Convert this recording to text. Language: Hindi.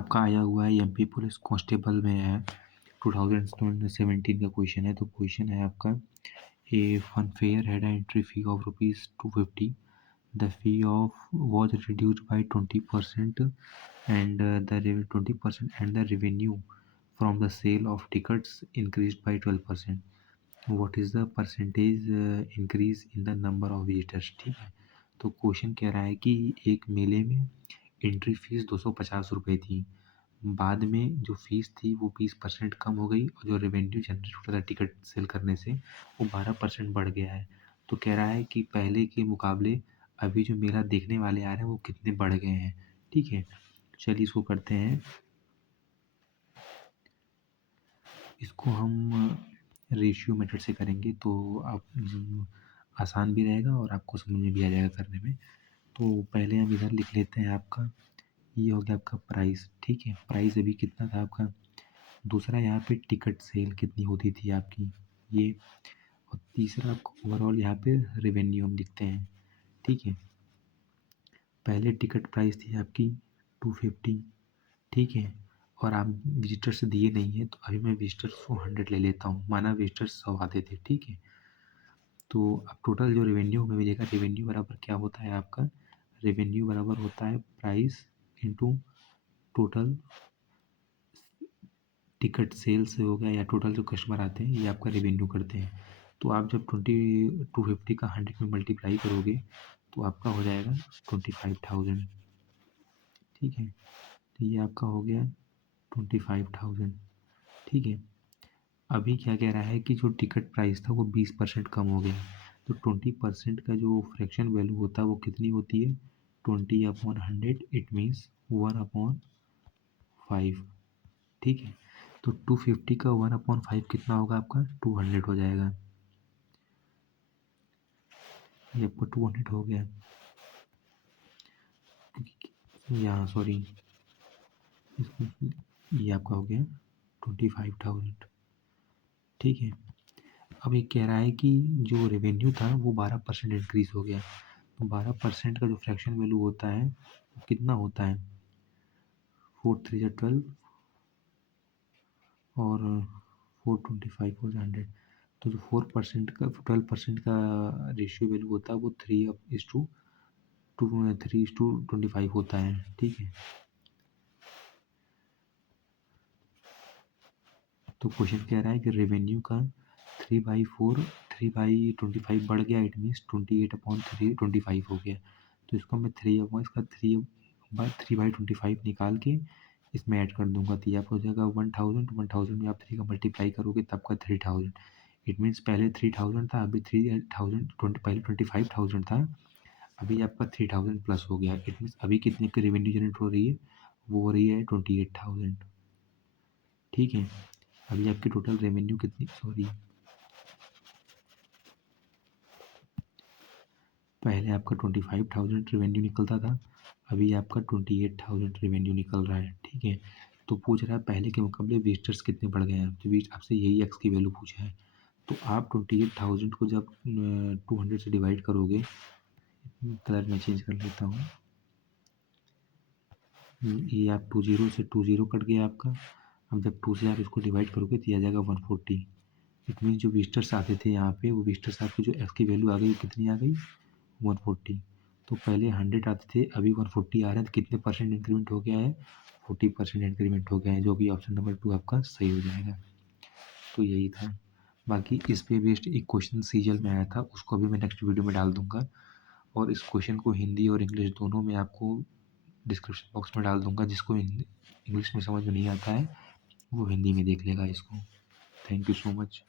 आपका आया हुआ है एमपी पुलिस कांस्टेबल में है, 2017 का क्वेश्चन है। तो क्वेश्चन है आपका, a funfair had entry fee of ₹250, the fee of was reduced by 20% and the 20% and the revenue from the sale of tickets increased by 12%. What is the percentage increase in the number of visitors? ठीक है, तो क्वेश्चन कह रहा है कि एक मेले में एंट्री फीस 250 रुपये थी, बाद में जो फीस थी वो 20% कम हो गई और जो रेवेन्यू जनरेट होता था टिकट सेल करने से वो 12% बढ़ गया है। तो कह रहा है कि पहले के मुकाबले अभी जो मेला देखने वाले आ रहे हैं वो कितने बढ़ गए हैं। ठीक है, चलिए इसको करते हैं, इसको हम रेशियो मेथड से करेंगे तो आप आसान भी रहेगा और आपको समझ में भी आ जाएगा करने में। तो पहले हम इधर लिख लेते हैं, आपका ये हो गया आपका प्राइस। ठीक है, प्राइस अभी कितना था आपका। दूसरा यहाँ पे टिकट सेल कितनी होती थी आपकी ये, और तीसरा ओवरऑल यहाँ पे रेवेन्यू हम लिखते हैं। ठीक है, पहले टिकट प्राइस थी आपकी 250। ठीक है, और आप विजिटर्स दिए नहीं है तो अभी मैं विजिटर्स को 100 ले लेता हूँ, माना विजिटर्स 100 आते थे। ठीक है, तो अब टोटल जो रेवेन्यू हमें मिलेगा, रेवेन्यू बराबर क्या होता है आपका, रेवेन्यू बराबर होता है price into total ticket sales हो गया या टोटल जो कस्टमर आते हैं ये आपका रेवेन्यू करते हैं। तो आप जब 250 का 100 में मल्टीप्लाई करोगे तो आपका हो जाएगा 25,000। ठीक है, तो ये आपका हो गया 25,000। ठीक है, अभी क्या कह रहा है कि जो टिकट प्राइस था वो 20% कम हो गया, तो 20% का जो फ्रैक्शन वैल्यू होता है वो कितनी होती है, 20/100, इट मीन्स 1/5। ठीक है, तो 250 का 1/5 कितना होगा आपका, 200 हो जाएगा। ये आपका 200 हो गया, यहाँ सॉरी ये आपका हो गया 25,000। ठीक है, अब ये कह रहा है कि जो रेवेन्यू था वो 12% इंक्रीज़ हो गया, तो 12% का जो फ्रैक्शन वैल्यू होता है वो कितना होता है, 4 3 12 और 425 और 100, तो जो 4% का 12% का रेशियो वैल्यू होता है वो 3:25 होता है। ठीक है, तो क्वेश्चन कह रहा है कि रेवेन्यू का 3/4 3/25 बढ़ गया, इट मीन्स 28/3 हो गया। तो इसको मैं इसका 3/25 निकाल के इसमें ऐड कर दूंगा, तो ये आपको हो जाएगा 1000। 1000 में आप 3 का मल्टीप्लाई करोगे तब आपका 3000। इट मीन्स पहले 3000 था, अभी 3000 पहले 25,000 था, अभी आपका 3000 प्लस हो गया। इट मीन्स अभी कितने की रेवेन्यू जनरेट हो रही है, वो हो रही है 28,000। ठीक है, अभी आपकी टोटल रेवेन्यू कितनी, सॉरी पहले आपका 25,000 रेवेन्यू निकलता था, अभी आपका 28,000 रेवेन्यू निकल रहा है। ठीक है, तो पूछ रहा है पहले के मुकाबले विजिटर्स कितने बढ़ गए हैं, तो आपसे यही एक्स की वैल्यू पूछा है। तो आप 28,000 को जब 200 से डिवाइड करोगे, कलर मैं चेंज कर लेता हूँ, ये आप 20 से 20 कट गया आपका। अब जब 2 से आप इसको डिवाइड करोगे तो ये आ जाएगा 140। इट मीन्स जो विजिटर्स आते थे यहाँ पे वो विजिटर्स आपकी जो एक्स की वैल्यू आ गई कितनी आ गई, 140। तो पहले 100 आते थे, अभी 140 आ रहे हैं, तो कितने परसेंट इंक्रीमेंट हो गया है, 40% इंक्रीमेंट हो गया है, जो कि ऑप्शन नंबर 2 आपका सही हो जाएगा। तो यही था, बाकी इस पे बेस्ड एक क्वेश्चन सीजल में आया था, उसको अभी मैं नेक्स्ट वीडियो में डाल दूंगा, और इस क्वेश्चन को हिंदी और इंग्लिश दोनों में आपको डिस्क्रिप्शन बॉक्स में डाल दूंगा। जिसको इंग्लिश में समझ में नहीं आता है वो हिंदी में देख लेगा इसको। Thank you so much.